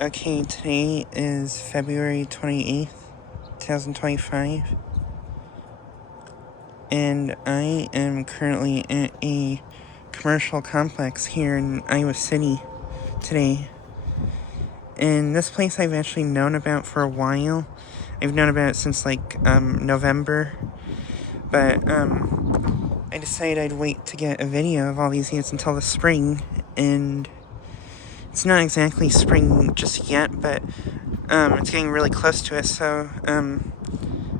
Okay, today is February 28th, 2025, and I am currently at a commercial complex here in Iowa City today. And this place I've actually known about for a while. I've known about it since November, but I decided I'd wait to get a video of all these units until the spring, and it's not exactly spring just yet, but it's getting really close to it, so I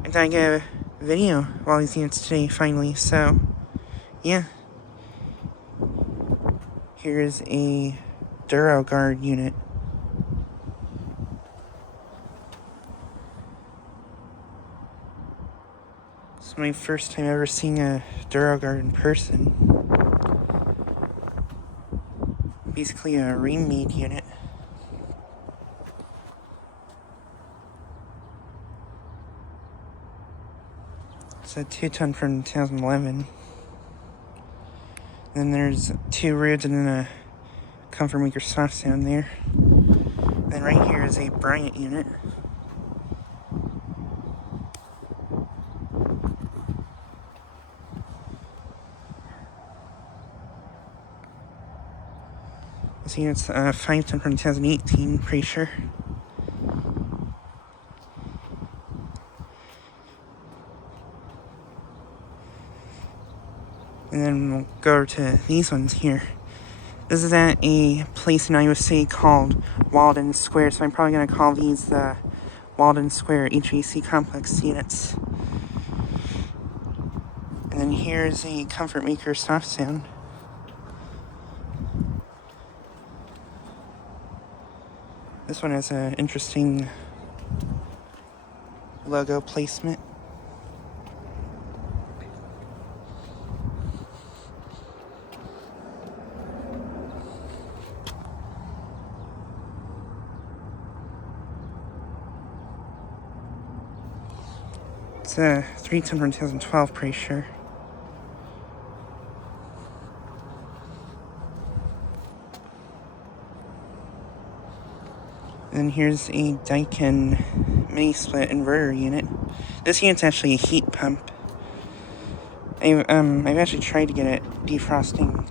thought I'd get a video of all these units today, finally, so yeah. Here's a DuroGuard unit. It's my first time ever seeing a DuroGuard in person. Basically a remade unit. It's a 2-ton from 2011. Then there's 2 Ruuds and then a Comfortmaker soft sound there. Then right here is a Bryant unit. This unit's 5-ton from 2018, pretty sure. And then we'll go to these ones here. This is at a place in Iowa City called Walden Square, so I'm probably going to call these the Walden Square HVAC complex units. And then here's a Comfortmaker soft sound. This one has an interesting logo placement. It's a 3-ton from 2012, pretty sure. And then here's a Daikin mini-split inverter unit. This unit's actually a heat pump. I've actually tried to get it defrosting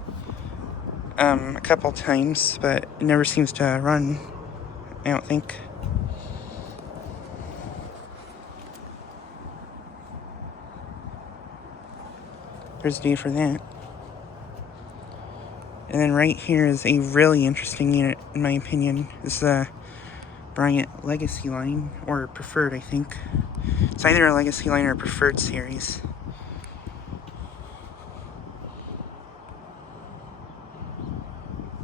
a couple times, but it never seems to run, I don't think. There's a date for that. And then right here is a really interesting unit, in my opinion. This is a Bryant Legacy line, or Preferred, I think. It's either a Legacy line or a Preferred series.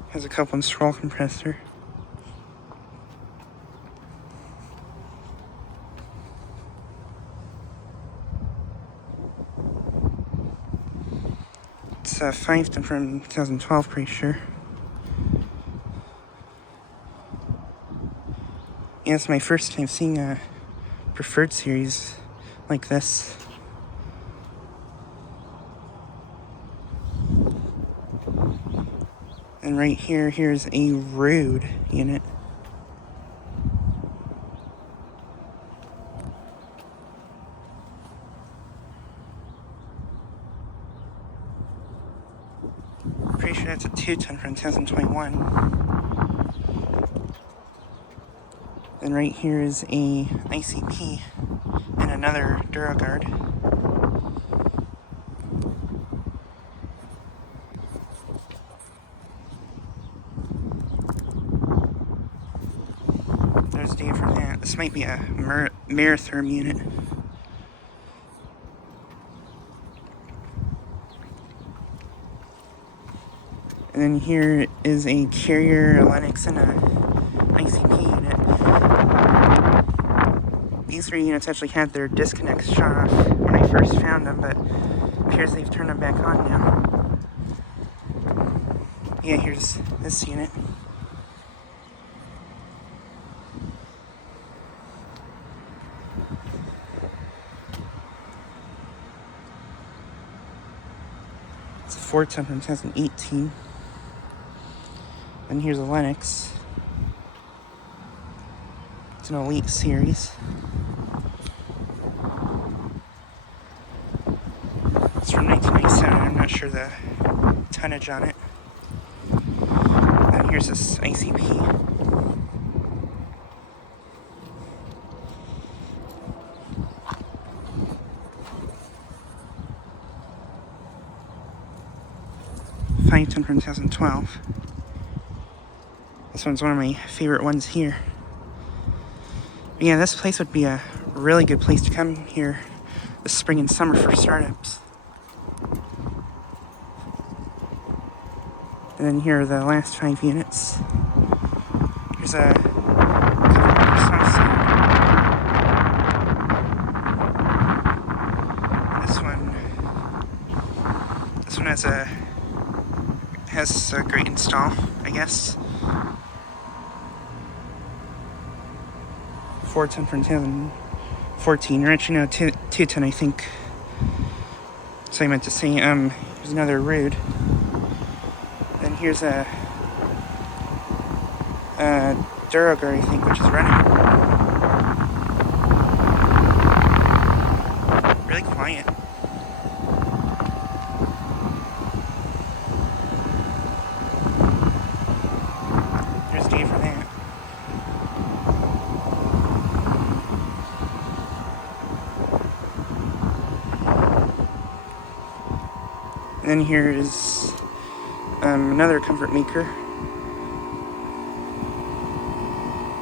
Has a couple in scroll compressor. It's a 5-ton from 2012, pretty sure. Yeah, it's my first time seeing a Preferred series like this. And right here, here's a Ruud unit. Pretty sure that's a 2-ton from 2021. And right here is a ICP and another DuroGuard. There's data from that. This might be a Meritherm unit. And then here is a Carrier, a Lennox, and a ICP unit. These 3 units actually had their disconnects shut off when I first found them, but it appears they've turned them back on now. Yeah, here's this unit. It's a 4-ton from 2018. And here's a Lennox. It's an Elite series. It's from 1997. I'm not sure the tonnage on it. And here's this ICP. $510 from 2012. This one's one of my favorite ones here. But yeah, this place would be a really good place to come here this spring and summer for startups. And then here are the last 5 units. Here's a Comfortmaker soft center. This one has a great install, I guess. 410 from 2014, or actually no, 210 I think. So I meant to say, here's another Ruud. Then here's a DuroGuard, I think, which is running. Really quiet. There's Dave for that. And then here's another Comfortmaker.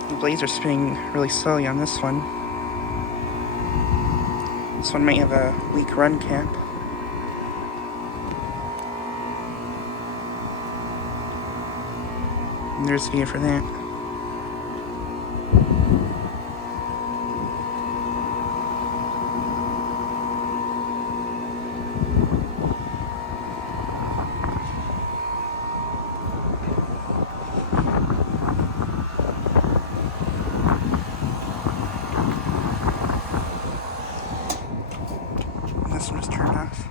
The blades are spinning really slowly on this one. This one might have a weak run cap. And there's view for that. This one was turned off.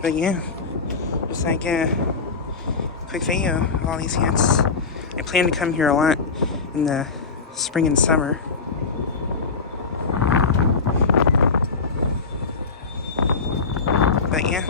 But yeah, just like a quick video of all these units. I plan to come here a lot in the spring and summer. But yeah.